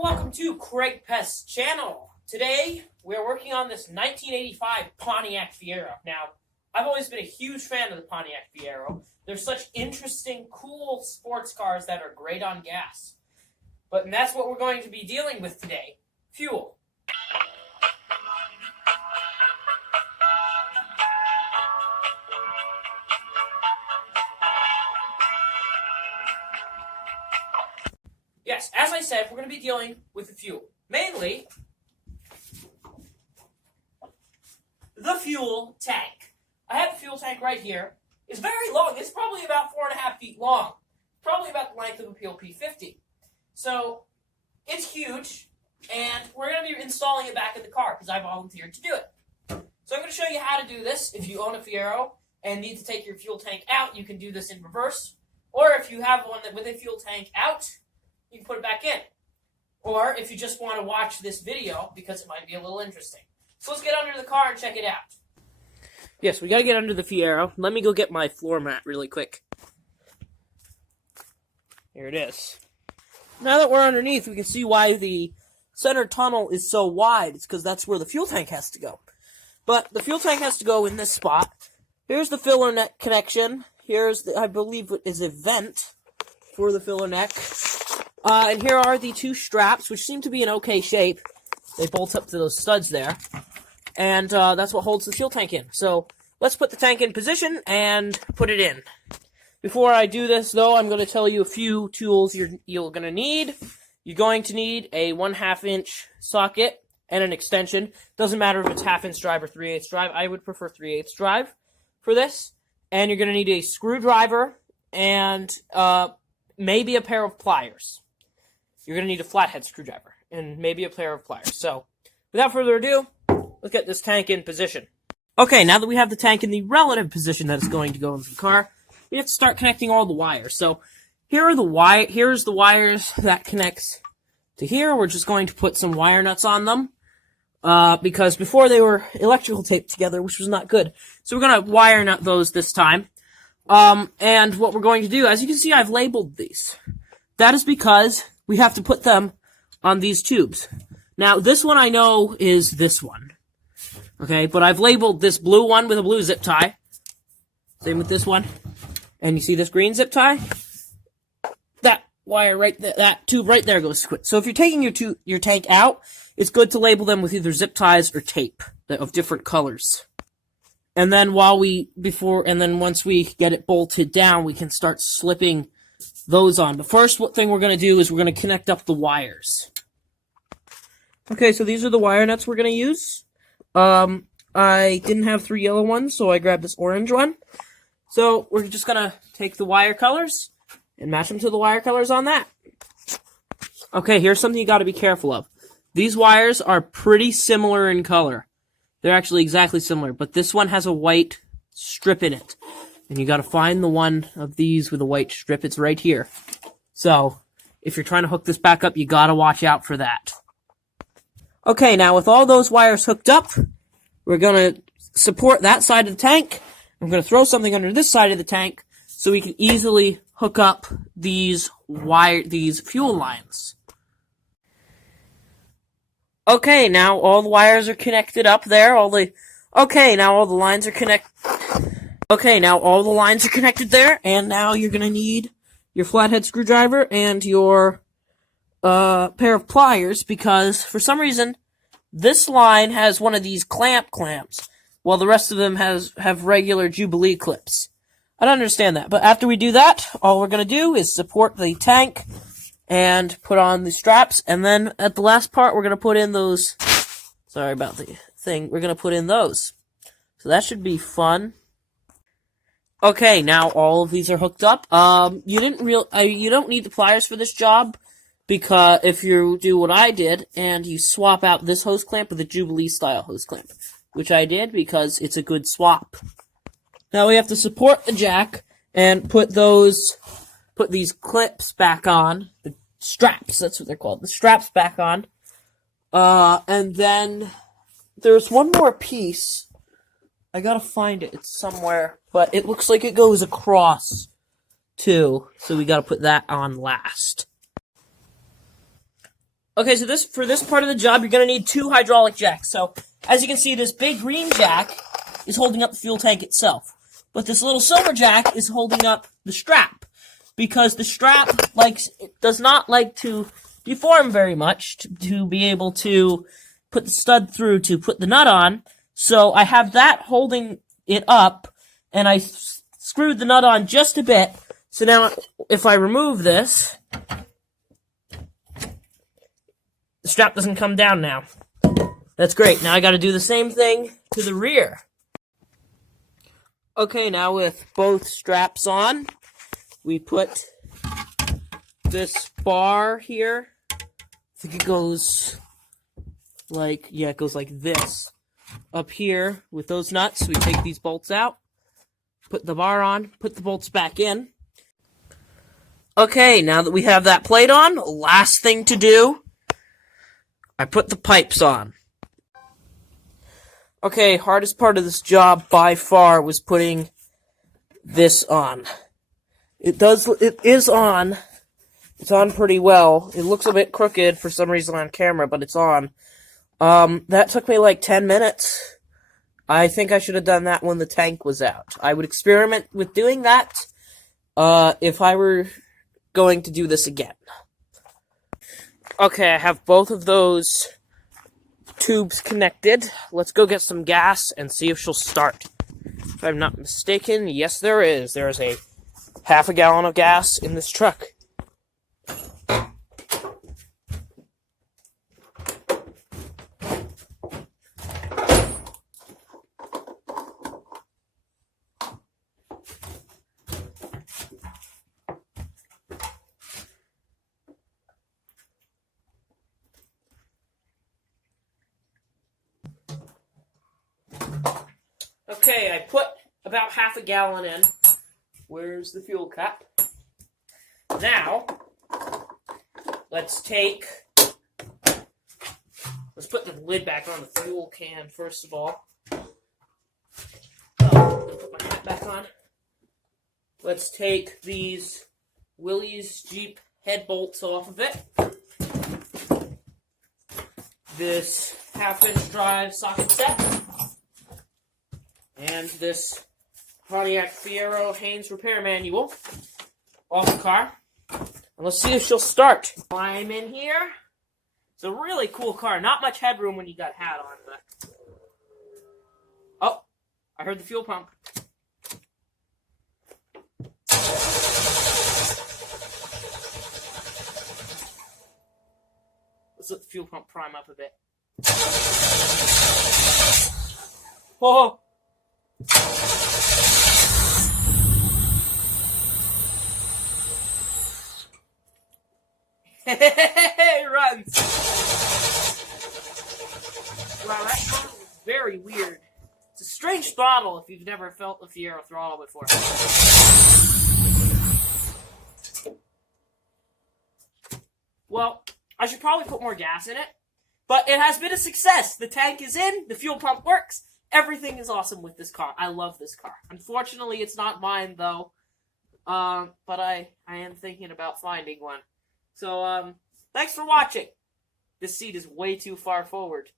Hello, welcome to Craig Pest's channel. Today, we're working on this 1985 Pontiac Fiero. Now, I've always been a huge fan of the Pontiac Fiero. They're such interesting, cool sports cars that are great on gas. And that's what we're going to be dealing with today. Fuel. Yes, as I said, we're going to be dealing with the fuel. Mainly, the fuel tank. I have the fuel tank right here. It's very long. It's probably about 4.5 feet long. Probably about the length of a PLP50. So, it's huge, and we're going to be installing it back in the car because I volunteered to do it. So I'm going to show you how to do this. If you own a Fiero and need to take your fuel tank out, you can do this in reverse. Or if you have one that with a fuel tank out, you can put it back in. Or if you just want to watch this video, because it might be a little interesting. So let's get under the car and check it out. Yes, we got to get under the Fiero. Let me go get my floor mat really quick. Here it is. Now that we're underneath, we can see why the center tunnel is so wide. It's because that's where the fuel tank has to go. But the fuel tank has to go in this spot. Here's the filler neck connection. Here's, I believe it is a vent for the filler neck. And here are the two straps, which seem to be in okay shape. They bolt up to those studs there. And that's what holds the fuel tank in. So let's put the tank in position and put it in. Before I do this, though, I'm going to tell you a few tools you're going to need. You're going to need a 1/2 inch socket and an extension. Doesn't matter if it's 1/2 inch drive or 3/8 drive. I would prefer 3/8 drive for this. And you're going to need a screwdriver and maybe a pair of pliers. You're going to need a flathead screwdriver and maybe a pair of pliers. So, without further ado, let's get this tank in position. Okay, now that we have the tank in the relative position that it's going to go into the car, we have to start connecting all the wires. So, here's the wires that connects to here. We're just going to put some wire nuts on them, because before they were electrical taped together, which was not good. So we're going to wire nut those this time. And what we're going to do, as you can see, I've labeled these. That is because we have to put them on these tubes. Now, this one I know is this one. Okay, but I've labeled this blue one with a blue zip tie. Same with this one. And you see this green zip tie? That wire right there, that tube right there goes to quit. So if you're taking your tank out, it's good to label them with either zip ties or tape of different colors. And then once we get it bolted down, we can start slipping those on. But first, thing we're going to do is we're going to connect up the wires. Okay, so these are the wire nuts we're going to use. I didn't have 3 yellow ones, so I grabbed this orange one. So we're just going to take the wire colors and match them to the wire colors on that. Okay, here's something you got to be careful of. These wires are pretty similar in color. They're actually exactly similar, but this one has a white strip in it. And you gotta find the one of these with a white strip. It's right here. So, if you're trying to hook this back up, you gotta watch out for that. Okay, now with all those wires hooked up, we're gonna support that side of the tank. I'm gonna throw something under this side of the tank so we can easily hook up these fuel lines. Okay, now all the wires are connected up there. Okay, now all the lines are connected there, and now you're gonna need your flathead screwdriver and your pair of pliers, because for some reason this line has one of these clamps, while the rest of them have regular Jubilee clips. I don't understand that, but after we do that, all we're gonna do is support the tank and put on the straps, and then at the last part, we're gonna put in those. Sorry about the thing. We're gonna put in those. So that should be fun. Okay, now all of these are hooked up. You don't need the pliers for this job, because if you do what I did and you swap out this hose clamp with a Jubilee style hose clamp, which I did because it's a good swap. Now we have to support the jack and put these clips back on, the straps, that's what they're called, the straps back on. And then there's one more piece. I gotta find it, it's somewhere, but it looks like it goes across too, so we gotta put that on last. Okay, so for this part of the job, you're going to need 2 hydraulic jacks. So, as you can see, this big green jack is holding up the fuel tank itself. But this little silver jack is holding up the strap. Because the strap does not like to deform very much to be able to put the stud through to put the nut on. So I have that holding it up, and I screwed the nut on just a bit. So now, if I remove this, the strap doesn't come down now. That's great. Now I gotta do the same thing to the rear. Okay, now with both straps on, we put this bar here. I think it goes it goes like this. Up here with those nuts, we take these bolts out, put the bar on, put the bolts back in. Okay, now that we have that plate on, last thing to do, I put the pipes on. Okay, hardest part of this job by far was putting this on. It is on. It's on pretty well. It looks a bit crooked for some reason on camera, but it's on. That took me like 10 minutes. I think I should have done that when the tank was out. I would experiment with doing that, if I were going to do this again. Okay, I have both of those tubes connected. Let's go get some gas and see if she'll start. If I'm not mistaken, yes there is. There is a half a gallon of gas in this truck. Okay, I put about half a gallon in. Where's the fuel cap? Now, let's put the lid back on the fuel can first of all. I'm gonna put my hat back on. Let's take these Willys Jeep head bolts off of it. This half-inch drive socket set. And this Pontiac Fiero Haynes repair manual off the car. And let's see if she'll start. Climb in here. It's a really cool car. Not much headroom when you got a hat on, but... Oh, I heard the fuel pump. Let's let the fuel pump prime up a bit. Whoa! It runs! Wow, that throttle is very weird. It's a strange throttle if you've never felt the Fiero throttle before. Well, I should probably put more gas in it, but it has been a success. The tank is in, the fuel pump works, everything is awesome with this car. I love this car. Unfortunately, it's not mine, though, but I am thinking about finding one. So, thanks for watching. This seat is way too far forward.